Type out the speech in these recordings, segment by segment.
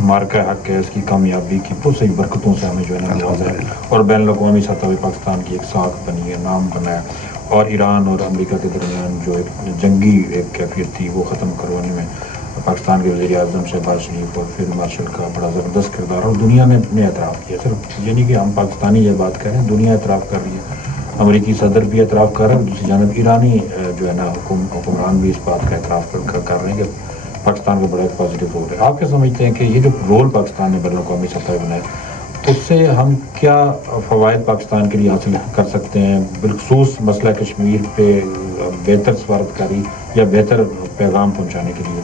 مارکہ حق ہے، اس کی کامیابی کی بہت سی برکتوں سے ہمیں جو ہے نا نوازا ہے، اور بین الاقوامی سطح پہ پاکستان کی ایک ساکھ بنی ہے، نام بنا ہے، اور ایران اور امریکہ کے درمیان جو ایک جنگی ایک کیفیت تھی وہ ختم کروانے میں پاکستان کے وزیر اعظم شہباز شریف اور فیلڈ مارشل کا بڑا زبردست کردار، اور دنیا نے اعتراف کیا، صرف یہ نہیں کہ ہم پاکستانی یہ بات کر رہے ہیں، دنیا اعتراف کر رہی ہے، امریکی صدر بھی اعتراف کر رہا ہے، اور دوسری جانب ایرانی جو ہے نا حکمران بھی اس بات کا اعتراف کر رہے ہیں کہ پاکستان کا بڑا ایک پازیٹیو رول ہے۔ آپ کیا سمجھتے ہیں کہ یہ جو رول پاکستان نے بین الاقوامی سطح پہ بنایا، اس سے ہم کیا فوائد پاکستان کے لیے حاصل کر سکتے ہیں، بالخصوص مسئلہ کشمیر پہ بہتر سفارتکاری یا بہتر پیغام پہنچانے کے لیے؟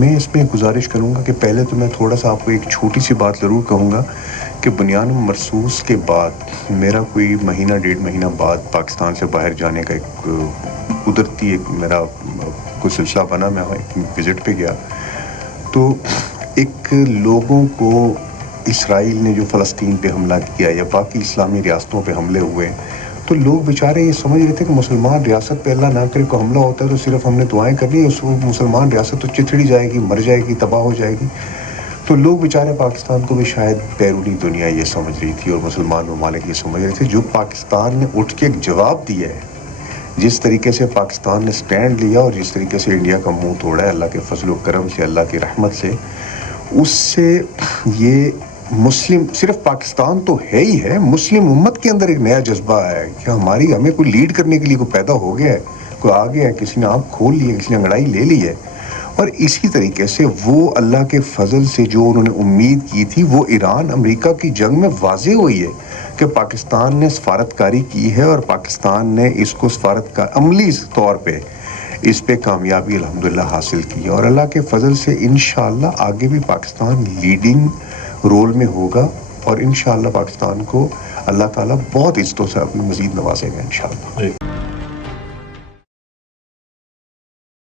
میں اس میں گزارش کروں گا کہ پہلے تو میں تھوڑا سا آپ کو ایک چھوٹی سی بات ضرور کہوں گا کہ بنیان مرصوص کے بعد میرا کوئی مہینہ 1.5 مہینہ بعد پاکستان سے باہر جانے کا ایک قدرتی ایک میرا کوئی سلسلہ بنا، میں ایک وزٹ پہ گیا، تو ایک لوگوں کو اسرائیل نے جو فلسطین پہ حملہ کیا یا باقی اسلامی ریاستوں پہ حملے ہوئے، تو لوگ بیچارے یہ سمجھ رہے تھے کہ مسلمان ریاست پہ اللہ نہ کرے کوئی حملہ ہوتا ہے تو صرف ہم نے دعائیں کرنی ہے، اس مسلمان ریاست تو چتھڑی جائے گی، مر جائے گی، تباہ ہو جائے گی۔ تو لوگ بیچارے پاکستان کو بھی شاید بیرونی دنیا یہ سمجھ رہی تھی اور مسلمان ممالک یہ سمجھ رہے تھے، جو پاکستان نے اٹھ کے ایک جواب دیا ہے، جس طریقے سے پاکستان نے سٹینڈ لیا اور جس طریقے سے انڈیا کا منہ توڑا ہے اللہ کے فضل و کرم سے، اللہ کی رحمت سے، اس سے یہ مسلم صرف پاکستان تو ہے ہی ہے، مسلم امت کے اندر ایک نیا جذبہ ہے کہ ہمیں کوئی لیڈ کرنے کے لیے کوئی پیدا ہو گیا ہے، کوئی آ گیا ہے، کسی نے آنکھ کھول لی ہے، کسی نے انگڑائی لے لی ہے۔ اور اسی طریقے سے وہ اللہ کے فضل سے جو انہوں نے امید کی تھی وہ ایران امریکہ کی جنگ میں واضح ہوئی ہے کہ پاکستان نے سفارتکاری کی ہے، اور پاکستان نے اس کو عملی طور پہ اس پہ کامیابی الحمدللہ حاصل کی ہے، اور اللہ کے فضل سے انشاءاللہ آگے بھی پاکستان لیڈنگ رول میں ہوگا، اور انشاءاللہ پاکستان کو اللہ تعالیٰ بہت عزتوں سے اپنی مزید نوازے گا انشاءاللہ۔